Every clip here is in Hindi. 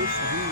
ये सही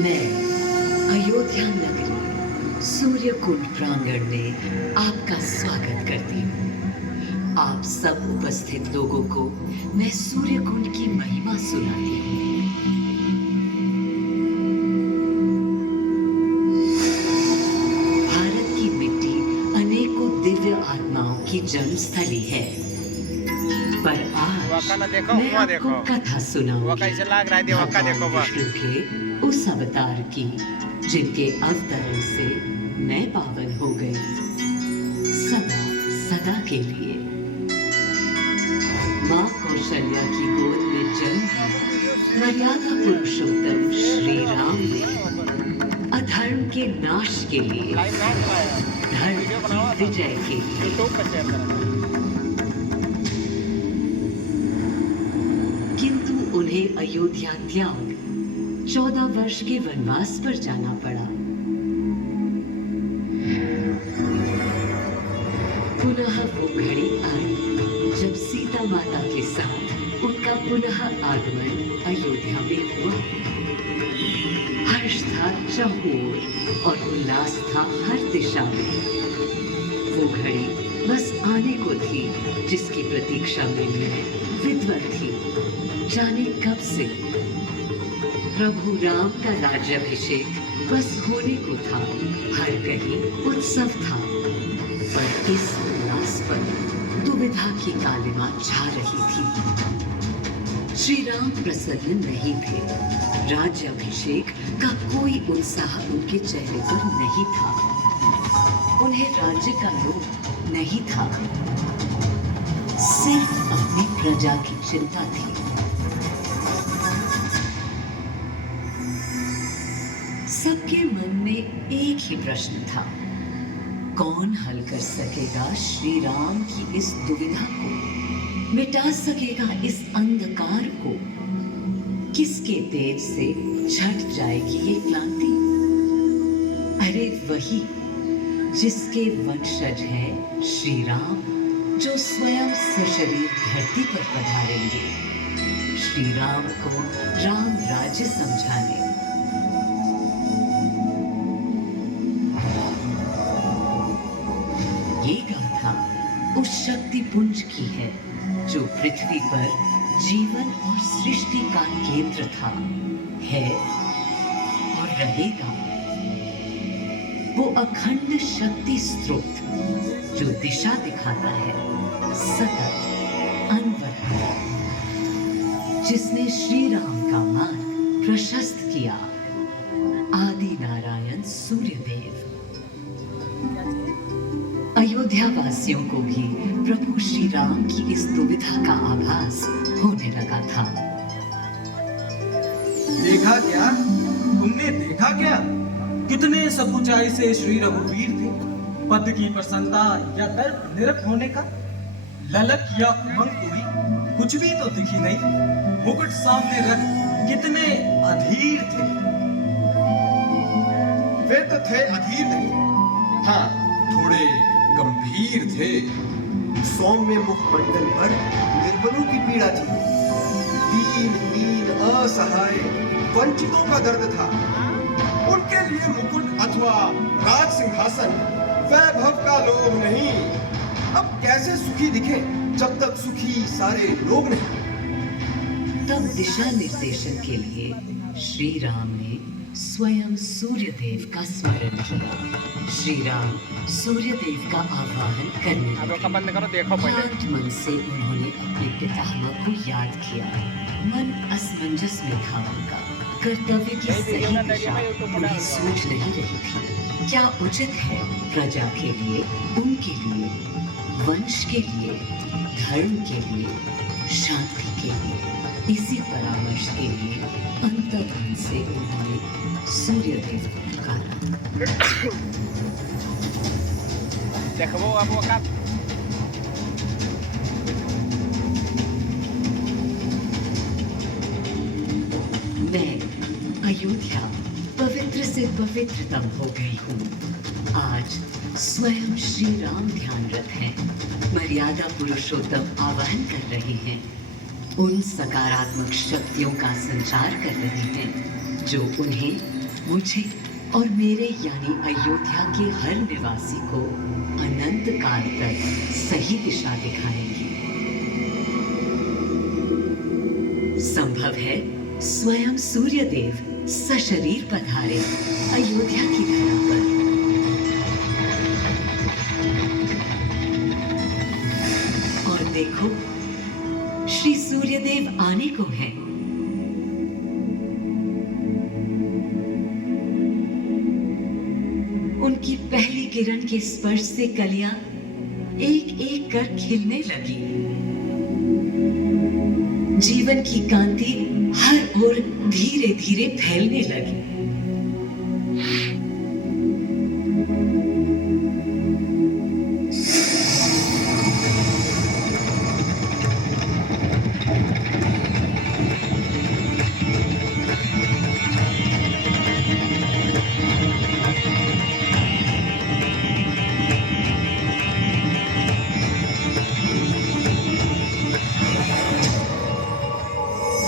मैं अयोध्या नगरी सूर्यकुंड प्रांगण में आपका स्वागत करती हूँ। आप सब उपस्थित लोगों को मैं सूर्यकुंड की महिमा सुनाती हूँ। भारत की मिट्टी अनेकों दिव्य आत्माओं की जन्म स्थली है, पर आज मैं आपको कथा सुनाऊंगी भगवान विष्णु के उस अवतार की जिनके अवतरण से मैं पावन हो गई सदा सदा के लिए। माँ कौशल्या की गोद में जन्म लिया मर्यादा पुरुषोत्तम श्री राम ने अधर्म के नाश के लिए, धर्म की विजय के लिए। किंतु उन्हें अयोध्या त्याग 14 वर्ष के वनवास पर जाना पड़ा। पुनः वो घड़ी आई जब सीता माता के साथ उनका पुनः आगमन अयोध्या में हुआ। हर्ष था चहुओर और उल्लास था हर दिशा में। वो घड़ी बस आने को थी जिसकी प्रतीक्षा में मैं विध्वल थी, जाने कब से। प्रभु राम का राज्याभिषेक बस होने को था, हर कहीं उत्सव था, पर इस उल्लास पर दुविधा की कालिमा छा रही थी। श्री राम प्रसन्न नहीं थे, राज्याभिषेक का कोई उत्साह उनके चेहरे पर नहीं था, उन्हें राज्य का लोभ नहीं था, सिर्फ अपनी प्रजा की चिंता थी। सबके मन में एक ही प्रश्न था, कौन हल कर सकेगा श्री राम की इस दुविधा को, मिटा सकेगा इस अंधकार को, किसके तेज से छट जाएगी ये क्लांति। अरे वही जिसके वंशज हैं श्री राम, जो स्वयं सशरीर धरती पर पधारेंगे श्री राम को राम राज्य समझाने। ये गाथा उस शक्ति पुंज की है जो पृथ्वी पर जीवन और सृष्टि का केंद्र था, है और रहेगा। वो अखंड शक्ति स्रोत जो दिशा दिखाता है सतत अनवरत, जिसने श्री राम का मार्ग प्रशस्त किया, आदि नारायण सूर्यदेव। अयोध्या वासियों को भी प्रभु श्री राम की इस दुविधा का आभास होने लगा था। देखा क्या? तुमने देखा क्या? कितने सकुचाई से श्री रघुवीर थे। पद की प्रसन्नता या दर्प निरप होने का, ललक या उमंग हुई, कुछ भी तो दिखी नहीं। मुकुट सामने रख कितने अधीर थे। वे तो थे अधीर नहीं, हाँ थोड़े गंभीर थे। सौम्य मुखमंडल पर निर्बलों की पीड़ा थी, दीन हीन असहाय वंचितों का दर्द था। उनके लिए मुकुट अथवा राज सिंहासन वैभव का लोभ नहीं। अब कैसे सुखी दिखे जब तक सुखी सारे लोग नहीं। तब दिशा निर्देशन के लिए श्री राम ने स्वयं सूर्यदेव का स्मरण किया। श्री राम सूर्यदेव का आवाहन करने लगे। शांत मन से उन्होंने अपने पितामह को याद किया। मन असमंजस में था उनका। कर्तव्य की सही दिशा उन्हें सूझ नहीं रही थी। क्या उचित है प्रजा के लिए, उनके लिए, वंश के लिए, धर्म के लिए, शांति के लिए। इसी परामर्श के लिए अंतर्मन से उन्होंने सूर्यदेव को पुकारा। मैं अयोध्या पवित्र से पवित्रतम हो गई हूँ। आज स्वयं श्री राम ध्यानरत हैं, मर्यादा पुरुषोत्तम आवाहन कर रहे हैं, उन सकारात्मक शक्तियों का संचार कर रहे हैं जो उन्हें, मुझे और मेरे यानी अयोध्या के हर निवासी को अनंत काल तक सही दिशा दिखाएंगी। संभव है स्वयं सूर्यदेव सशरीर पधारे अयोध्या की धरा पर। और देखो, श्री सूर्यदेव आने को हैं। उनकी पहली किरण के स्पर्श से कलियां एक एक कर खिलने लगी। जीवन की कांति हर ओर धीरे धीरे फैलने लगी।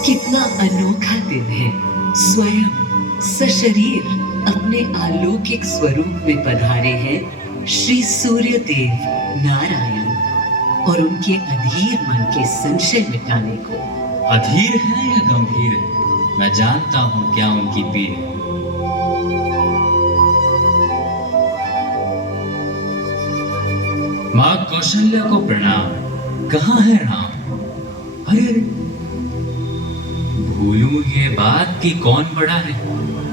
कितना अनोखा दिन है। स्वयं सशरीर अपने अलौकिक स्वरूप में पधारे हैं श्री सूर्यदेव नारायण, और उनके अधीर मन के संशय मिटाने को। अधीर है या गंभीर है, मैं जानता हूँ क्या उनकी पीड़ है। माँ कौशल्या को प्रणाम। कहाँ है राम? अरे भूलूं ये बात कि कौन बड़ा है।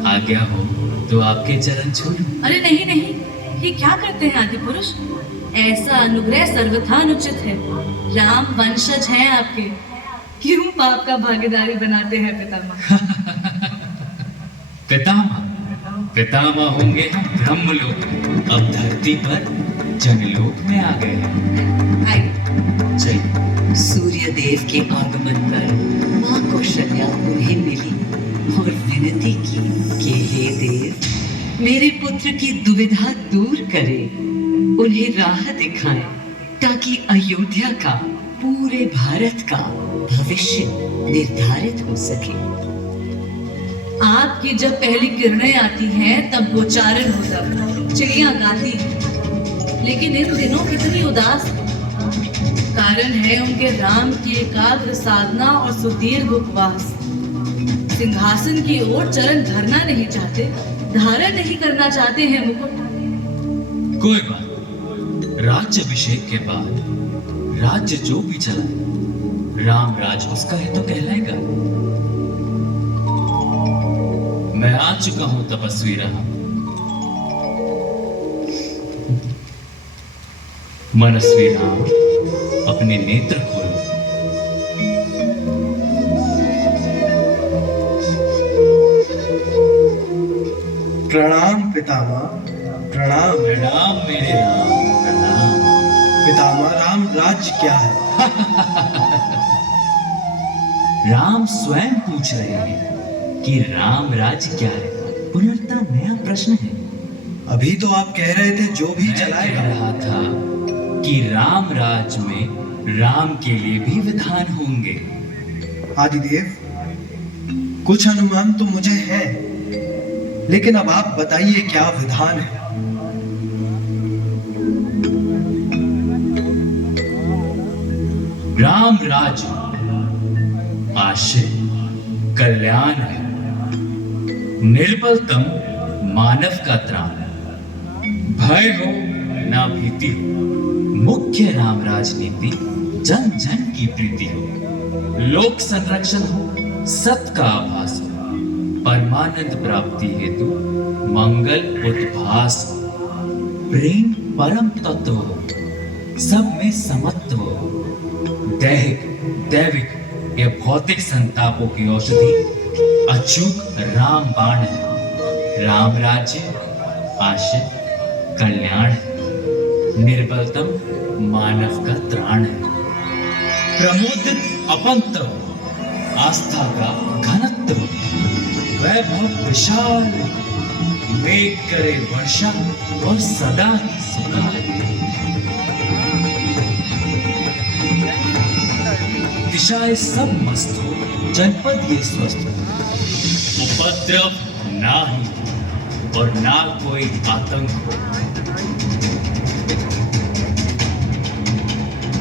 आज्ञा हो तो आपके चरण छू लूं। अरे नहीं नहीं, ये क्या करते हैं आदि पुरुष? ऐसा अनुग्रह सर्वथा अनुचित है। राम वंशज हैं आपके, क्यों पाप का भागीदारी बनाते हैं पितामह? पितामह? पितामह होंगे हम ब्रह्मलोक में, अब धरती पर जनलोक में आ गए हैं। आइए। चलिए। सूर्य देव के आगमन पर माँ कौशल्या उन्हें मिली और विनती की कि हे देव, मेरे पुत्र की दुविधा दूर करें, उन्हें राह दिखाएं, ताकि अयोध्या का, पूरे भारत का भविष्य निर्धारित हो सके। आपकी जब पहली किरणें आती हैं तब गोचारण होता है, चिड़िया गाती हैं। लेकिन इन दिनों कितनी उदास है। कारण है उनके राम की एकाग्र साधना और सुदीर्घ उपवास। सिंहासन की ओर चरण धरना नहीं चाहते, धारण नहीं करना चाहते हैं मुकुट। कोई बात नहीं। राज्याभिषेक के बाद राज्य जो भी चलाए, राम राज उसका ही तो कहलाएगा। मैं आ चुका हूं तपस्वी राम। मनस्वी राम, अपने नेत्र खोलो। प्रणाम पितामह, प्रणाम। प्रणाम मेरे राम, प्रणाम। पितामह, राम राज्य क्या है? राम स्वयं पूछ रहे हैं कि राम राज्य क्या है। पुनर्ता नया प्रश्न है। अभी तो आप कह रहे थे जो भी मैं कह चलाएगा। रहा था कि राम राज्य में राम के लिए भी विधान होंगे। आदिदेव, कुछ अनुमान तो मुझे है, लेकिन अब आप बताइए क्या विधान है। राम राज्य आशय कल्याण है, निर्बलतम मानव का त्राण, भय हो ना भीति हो, मुख्य राम राजनीति जन जन की प्रीति हो, लोक संरक्षण हो, सत का आभास हो, परमानंद प्राप्ति हेतु मंगल उद्भास हो, प्रेम परम तत्व हो, सब में समत्व हो, दैहिक दैविक या भौतिक संतापों की औषधि अचूक राम बाण है। राम राज्य आशय कल्याण है, निर्बलतम मानव का त्राण है, प्रमोदित अपंक्त हो, आस्था का घनत्व, वैभव विशाल, मेघ करे वर्षा और सदा सुखाए, दिशाएं सब मस्त हो, जनपद ये स्वस्थ हो, उपद्रव ना ही और ना कोई आतंक हो,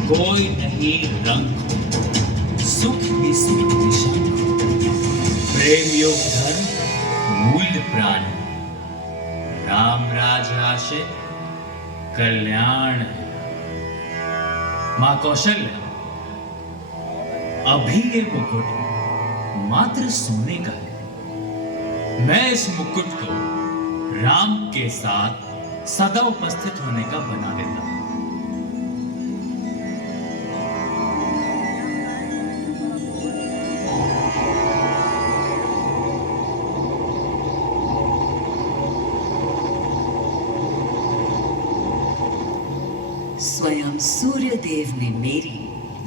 कोई नहीं रंग हो, सुख ही सुख निशान हो, प्रेम योग धर्म मूल्य प्राण, राम राज आशय कल्याण। मां कौशल्या, अभी ये मुकुट मात्र सोने का है। मैं इस मुकुट को राम के साथ सदा उपस्थित होने का बना देता हूं। स्वयं सूर्य देव ने मेरी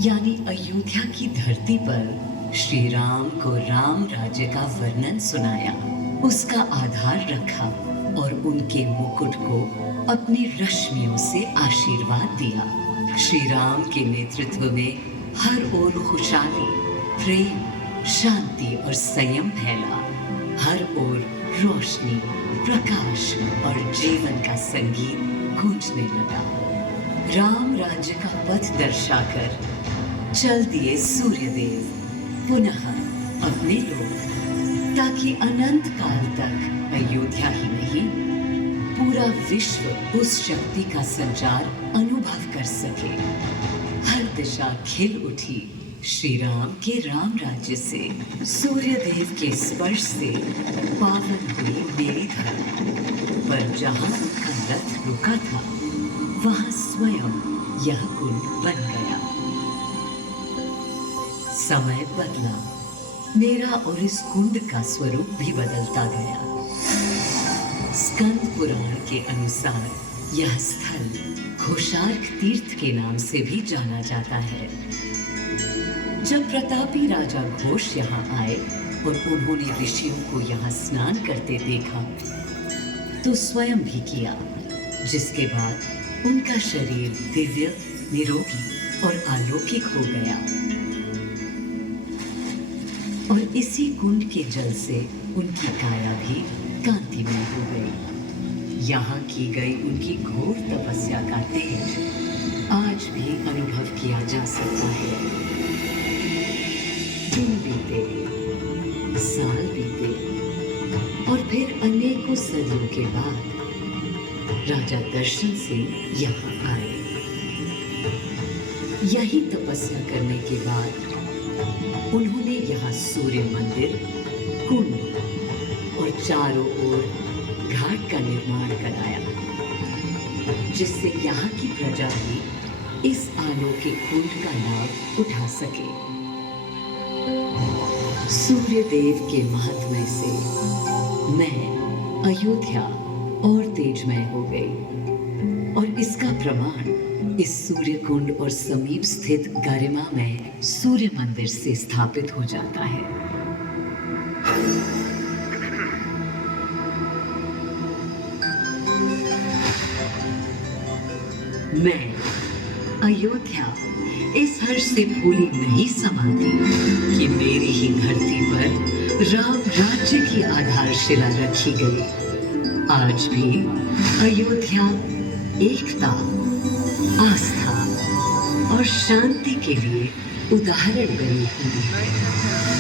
यानी अयोध्या की धरती पर श्री राम को राम राज्य का वर्णन सुनाया, उसका आधार रखा और उनके मुकुट को अपनी रश्मियों से आशीर्वाद दिया। श्री राम के नेतृत्व में हर ओर खुशहाली, प्रेम, शांति और संयम फैला। हर ओर रोशनी, प्रकाश और जीवन का संगीत गूंजने लगा। राम राज्य का पथ दर्शाकर चल दिए सूर्यदेव पुनः अपने लोक, ताकि अनंत काल तक अयोध्या ही नहीं पूरा विश्व उस शक्ति का संचार अनुभव कर सके। हर दिशा खिल उठी श्री राम के राम राज्य से। सूर्यदेव के स्पर्श से पावन हुई मेरी धरती, पर जहां उनका रथ रुका था वहां स्वयं यह कुंड बन गया। समय बदला, मेरा और इस कुंड का स्वरूप भी बदलता गया। स्कंद पुराण के अनुसार यह स्थल घोषार्क तीर्थ के नाम से भी जाना जाता है। जब प्रतापी राजा घोष यहाँ आए और उन्होंने ऋषियों को यहाँ स्नान करते देखा तो स्वयं भी किया, जिसके बाद उनका शरीर दिव्य, निरोगी और अलौकिक हो गया। और इसी कुंड के जल से उनकी काया भी कांतिमय हो गई। यहाँ की गई उनकी घोर तपस्या का तेज आज भी अनुभव किया जा सकता है। दिन बीते, साल बीते और फिर अनेकों सदियों के बाद राजा दर्शन से यहाँ आए। यही तपस्या करने के बाद उन्होंने यहाँ सूर्य मंदिर, कुंड और चारों ओर घाट का निर्माण कराया, जिससे यहाँ की प्रजा भी इस अलौकिक कुंड का लाभ उठा सके। सूर्य देव के महात्म्य से मैं अयोध्या और तेजमय हो गई और इसका प्रमाण इस सूर्य कुंड और समीप स्थित गरिमामय सूर्य मंदिर से स्थापित हो जाता है। मैं अयोध्या इस हर्ष से भूली नहीं समाती कि मेरी ही धरती पर राम राज्य की आधारशिला रखी गई। आज भी अयोध्या एकता, आस्था और शांति के लिए उदाहरण बनी हुई है।